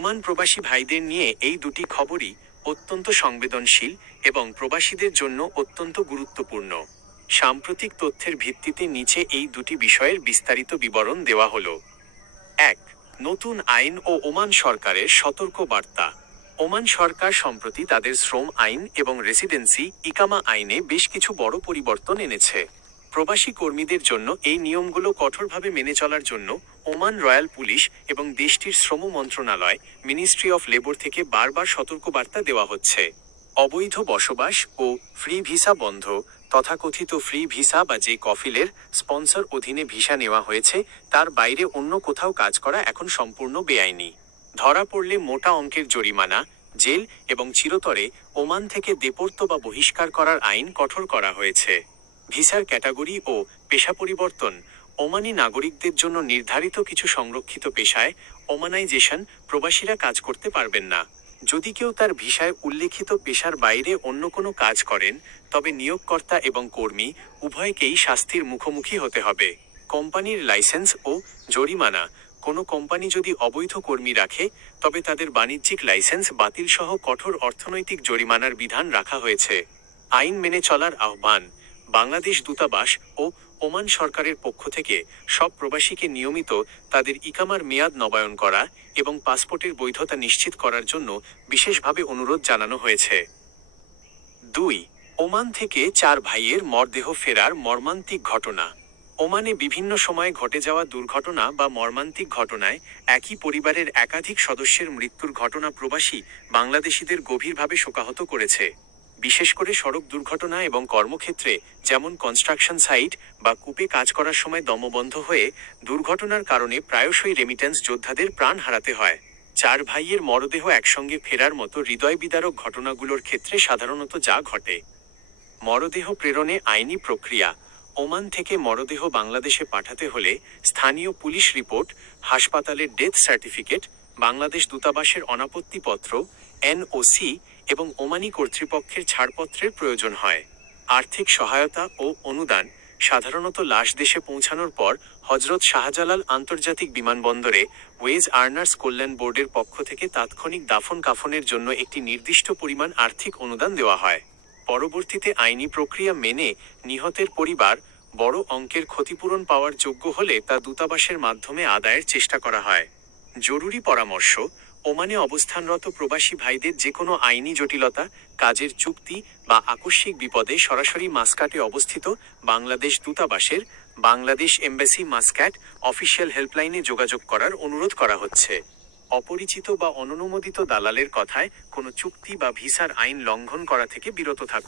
Oman প্রবাসী ভাইদের নিয়ে এই দুটি খবরই অত্যন্ত সংবেদনশীল এবং প্রবাসীদের জন্য অত্যন্ত গুরুত্বপূর্ণ। সাম্প্রতিক তথ্যের ভিত্তিতে নিচে এই দুটি বিষয়ের বিস্তারিত বিবরণ দেওয়া হলো। ১. নতুন আইন ও ওমান সরকারের সতর্ক বার্তা। ওমান সরকার সম্প্রতি তাদের শ্রম আইন এবং রেসিডেন্সি ইকামা আইনে বেশ কিছু বড় পরিবর্তন এনেছে। প্রবাসী কর্মীদের জন্য এই নিয়মগুলো কঠোরভাবে মেনে চলার জন্য ওমান রয়্যাল পুলিশ এবং দেশটির শ্রম মন্ত্রণালয় মিনিস্ট্রি অফ লেবার থেকে বারবার সতর্কবার্তা দেওয়া হচ্ছে। অবৈধ বসবাস ও ফ্রি ভিসা বন্ধ। তথাকথিত ফ্রি ভিসা বা যে কফিলের স্পন্সর অধীনে ভিসা নেওয়া হয়েছে তার বাইরে অন্য কোথাও কাজ করা এখন সম্পূর্ণ বেআইনি। ধরা পড়লে মোটা অঙ্কের জরিমানা, জেল এবং চিরতরে ওমান থেকে দেপোর্ত বা বহিষ্কার করার আইন কঠোর করা হয়েছে। ভিসার ক্যাটাগরি ও পেশা পরিবর্তন। ওমানি নাগরিকদের জন্য নির্ধারিত কিছু সংরক্ষিত পেশায় ওমানাইজেশন প্রবাসীরা কাজ করতে পারবেন না। যদি কেউ তার ভিসায় উল্লেখিত পেশার বাইরে অন্য কোনো কাজ করেন তবে নিয়োগকর্তা এবং কর্মী উভয়কেই শাস্তির মুখোমুখি হতে হবে। কোম্পানির লাইসেন্স ও জরিমানা। কোনো কোম্পানি যদি অবৈধ কর্মী রাখে তবে তাদের বাণিজ্যিক লাইসেন্স বাতিল সহ কঠোর অর্থনৈতিক জরিমানার বিধান রাখা হয়েছে। আইন মেনে চলার আহ্বান। বাংলাদেশ দূতাবাস ও ওমান সরকারের পক্ষ থেকে সব প্রবাসীকে নিয়মিত তাদের ইকামার মেয়াদ নবায়ন করা এবং পাসপোর্টের বৈধতা নিশ্চিত করার জন্য বিশেষভাবে অনুরোধ জানানো হয়েছে। ২. ওমান থেকে ৪ ভাইয়ের মরদেহ ফেরার মর্মান্তিক ঘটনা। ওমানে বিভিন্ন সময়ে ঘটে যাওয়া দুর্ঘটনা বা মর্মান্তিক ঘটনায় একই পরিবারের একাধিক সদস্যের মৃত্যুর ঘটনা প্রবাসী বাংলাদেশিদের গভীরভাবে শোকাহত করেছে। বিশেষ করে সড়ক দুর্ঘটনা এবং কর্মক্ষেত্রে যেমন কনস্ট্রাকশন সাইট বা কূপে কাজ করার সময় দমবন্ধ হয়ে দুর্ঘটনার কারণে প্রায়শই রেমিট্যান্স যোদ্ধাদের প্রাণ হারাতে হয়। ৪ ভাইয়ের মরদেহ একসঙ্গে ফেরার মতো হৃদয় বিদারক ঘটনাগুলোর ক্ষেত্রে সাধারণত যা ঘটে। মরদেহ প্রেরণে আইনি প্রক্রিয়া। ওমান থেকে মরদেহ বাংলাদেশে পাঠাতে হলে স্থানীয় পুলিশ রিপোর্ট, হাসপাতালের ডেথ সার্টিফিকেট, বাংলাদেশ দূতাবাসের অনাপত্তিপত্র, এনওসি এবং ওমানি কর্তৃপক্ষের ছাড়পত্রের প্রয়োজন হয়। আর্থিক সহায়তা ও অনুদান। সাধারণত লাশ দেশে পৌঁছানোর পর হজরত শাহজালাল আন্তর্জাতিক বিমানবন্দরে ওয়েজ আর্নার্স কল্যাণ বোর্ডের পক্ষ থেকে তাৎক্ষণিক দাফন কাফনের জন্য একটি নির্দিষ্ট পরিমাণ আর্থিক অনুদান দেওয়া হয়। পরবর্তীতে আইনি প্রক্রিয়া মেনে নিহতের পরিবার বড় অঙ্কের ক্ষতিপূরণ পাওয়ার যোগ্য হলে তা দূতাবাসের মাধ্যমে আদায়ের চেষ্টা করা হয়। জরুরি পরামর্শ। ওমানে অবস্থানরত প্রবাসী ভাইদের যে কোনো আইনি জটিলতা, কাজের চুক্তি বা আকস্মিক বিপদে সরাসরি মাস্কাটে অবস্থিত বাংলাদেশ দূতাবাসের বাংলাদেশ এমবাসি মাস্কাট অফিসিয়াল হেল্পলাইনে যোগাযোগ করার অনুরোধ করা হচ্ছে। অপরিচিত বা অননুমোদিত দালালের কথায় কোনো চুক্তি বা ভিসার আইন লঙ্ঘন করা থেকে বিরত থাকুন।